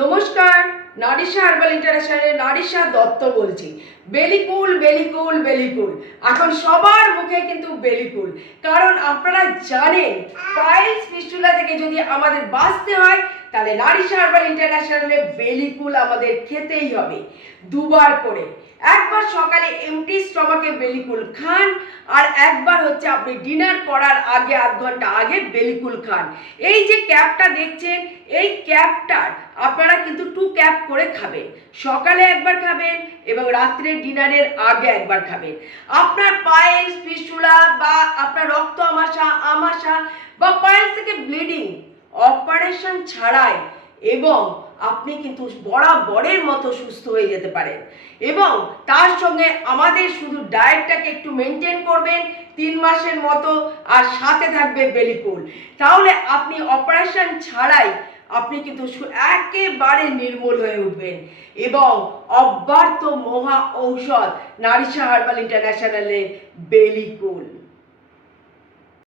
নমস্কার নারিশা হার্বাল ইন্টারন্যাশনালের নারিশা দত্ত বলছি। বেলিকুল বেলিকুল বেলিকুল। এখন সবার মুখে কিন্তু বেলিকুল। কারণ আপনারা জানেন পাইলস ফিস্টুলা থেকে যদি আমাদের বাঁচতে হয় তাহলে নারিশা হার্বাল ইন্টারন্যাশনালে বেলিকুল আমাদের খেতেই হবে, দুবার করে। একবার সকালে এমটি স্টমাকে বেলিকুল খান, আর একবার হচ্ছে আপনি ডিনার করার আগে আধ ঘণ্টা আগে বেলিকুল খান। এই যে ক্যাপটা দেখছেন, এই ক্যাপটার আপনারা কিন্তু টু ক্যাপ করে খাবেন। সকালে একবার খাবেন এবং রাত্রে ডিনারের আগে একবার খাবেন। আপনার পায়েস ফিস্টুলা বা আপনার রক্ত আমাশা আমাশা বা পায়েস থেকে ব্লিডিং অপারেশন ছাড়াই এবং আপনি কিন্তু বরাবরের মতো সুস্থ হয়ে যেতে পারেন। এবং তার সঙ্গে আমাদের শুধু ডায়েটটাকে একটু মেনটেন করবেন তিন মাসের মতো আর সাথে থাকবে বেলিকুল তাহলে আপনি অপারেশন ছাড়াই আপনি কিন্তু একেবারে নির্মূল হয়ে উঠবেন। এবং অব্যর্থ মহা ঔষধ নারিশা হার্বাল ইন্টারন্যাশনালে বেলিকুল